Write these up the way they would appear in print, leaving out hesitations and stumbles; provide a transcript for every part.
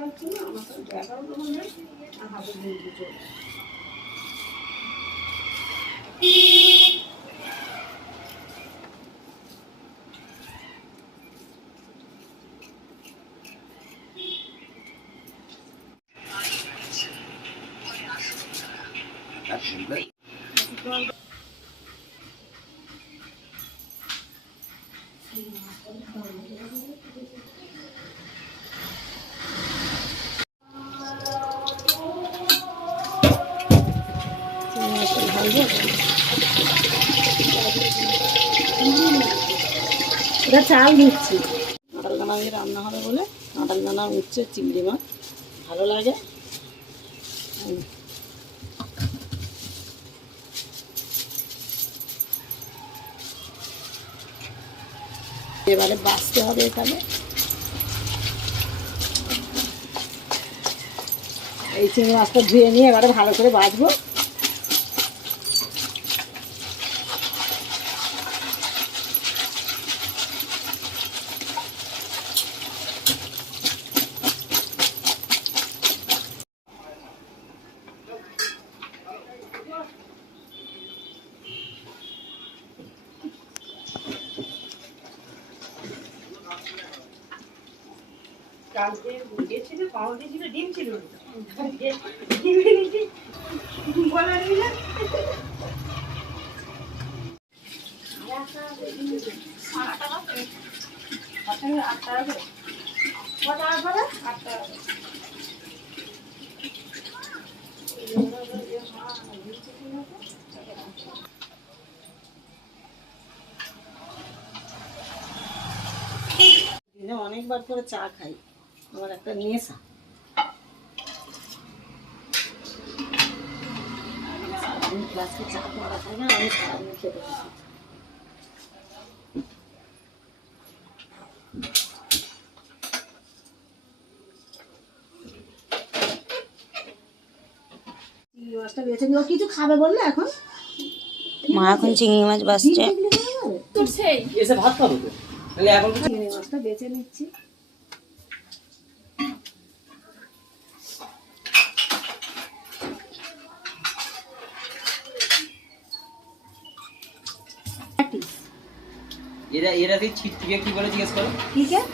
হচ্ছে না আমার তো 11টা মনে হয় আর হাতে দিয়ে চলে এটা চাল দিচ্ছি কাঁঠাল দানা দিয়ে রান্না হবে বলে কাঁঠাল দানা উঠছে চিংড়ি মাছ ভালো লাগে এবারে বাছতে হবে এখানে এই চিংড়ি মাছটা ধুয়ে নিয়ে এবারে ভালো করে বাছবো ডিম ছিল দিনে অনেকবার করে চা খাই আমার একটা নেশা গ্লাসে চা করা খাই না আমি সারাদিন খেতে থাকি চিংড়ি মাছটা বেছে নিও কিছু খাবে বললে এখন মা এখন চিংড়ি মাছ বাছছে এসে ভাত খাবো তো তাহলে এখন চিংড়ি মাছটা বেছে নিচ্ছি এরা দিয়ে ছিটকে কি বলে জিজ্ঞেস করো ঠিক আছে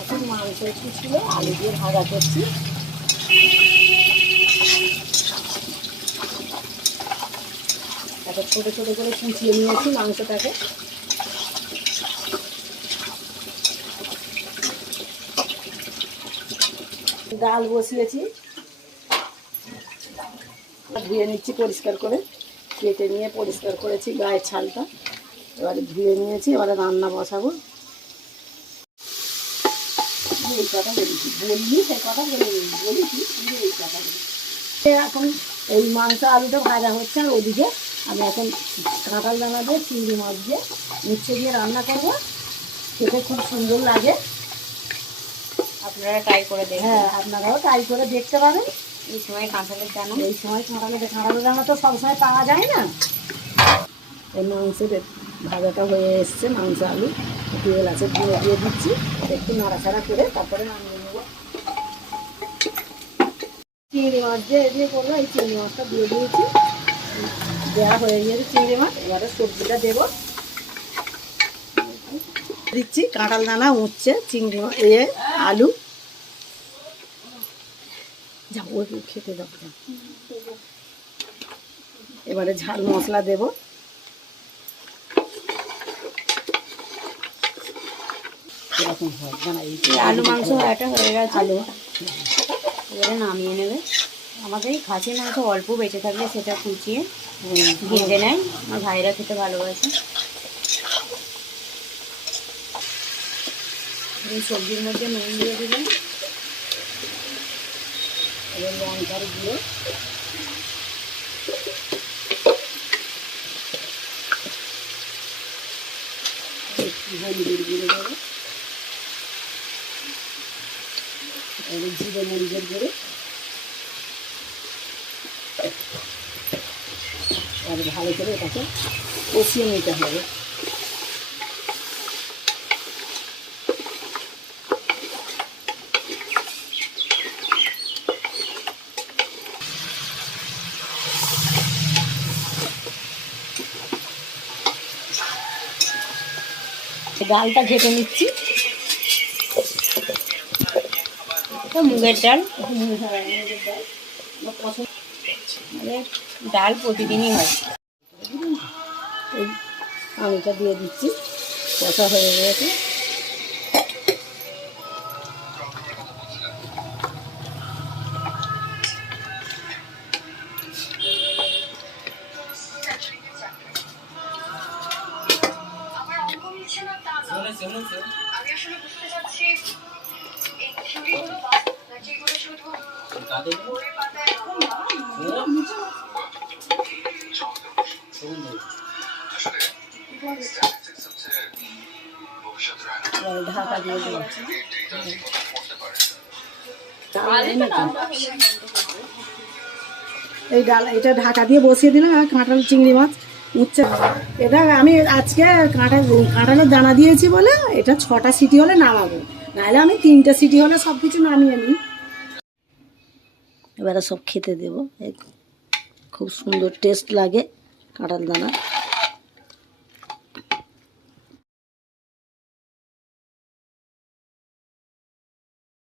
এখন মাংস একটু ছিল আলু দিয়ে ভাজা করছি তারপর ছোটো ছোটো করে কুচিয়ে নিয়েছি মাংসটাকে ডাল বসিয়েছি ধুয়ে নিচ্ছি পরিষ্কার করে কেটে নিয়ে পরিষ্কার করেছি গায়ের ছালটা এবারে ধুয়ে নিয়েছি এবারে রান্না বসাবো এই কথা বলেছি বললি সেই কথা বলেছি এই কথা বলি এখন এই মাংস আলুটা ভাজা হচ্ছে আর ওদিকে আমি এখন কাঁঠাল দানা দিয়ে চিংড়ি মাছ দিয়ে উচ্ছে দিয়ে রান্না করবো খেতে খুব সুন্দর লাগে আপনারা ট্রাই করে দেখবেন হ্যাঁ আপনারাও ট্রাই করে দেখতে পারেন এই সময় কাঁঠালের দানা এই সময় কাঁঠালের দানা তো সবসময় পাওয়া যায় না এই মাংসের ভাজাটা হয়ে এসছে মাংস আলু তেল আছে দিয়ে দিচ্ছি একটু নাড়াচাড়া করে তারপরে নামিয়ে নেবো চিংড়ি মাছ দিয়ে করবো এই চিংড়ি মাছটা দিয়ে দিয়েছি দেওয়া হয়ে গিয়েছে চিংড়ি মাছ এবারে সবজিটা দেবো দিচ্ছি কাঁঠাল দানা উঠছে চিংড়ি মাছ আলু যা ওই খেতে দাও এবারে ঝাল মশলা দেবো এরকম হয় আলু মাংস এটা হয়ে গেছে আলু এবারে নামিয়ে নেবে আমাদের এই খাসির মাংস অল্প বেঁচে থাকলে সেটা কুচিয়ে ভেজে নেয় আমার ভাইরা খেতে ভালোবাসে এই সবজির মধ্যে নুন দিয়ে দিলাম এবার লঙ্কার গুঁড়ো একটু হলুদের গুঁড়ো দেবো এবার জিরে মরিচের গুঁড়ো আর ভালো করে এটাকে কষিয়ে নিতে হবে ডালটা ঘেটে নিচ্ছি। তো মুগের ডাল, হ্যাঁ, মুগের ডাল আমার পছন্দ। আমাদের ডাল প্রতিদিনই হয়। এই আলুটা দিয়ে দিচ্ছি, কষা হয়ে গেছে। ঢাকা দিয়ে দিচ্ছি। এই ডাল এটা ঢাকা দিয়ে বসিয়ে দিলাম। আর কাঁঠাল চিংড়ি মাছ উচ্ছে, এটা আমি আজকে কাঁঠালের দানা দিয়েছি বলে এটা 6টা সিটি হলে নামাবো, নাহলে আমি 3টে সিটি হলে সব কিছু নামিয়ে নিই। এবারে সব খেতে দেবো। খুব সুন্দর টেস্ট লাগে কাঁঠাল দানা।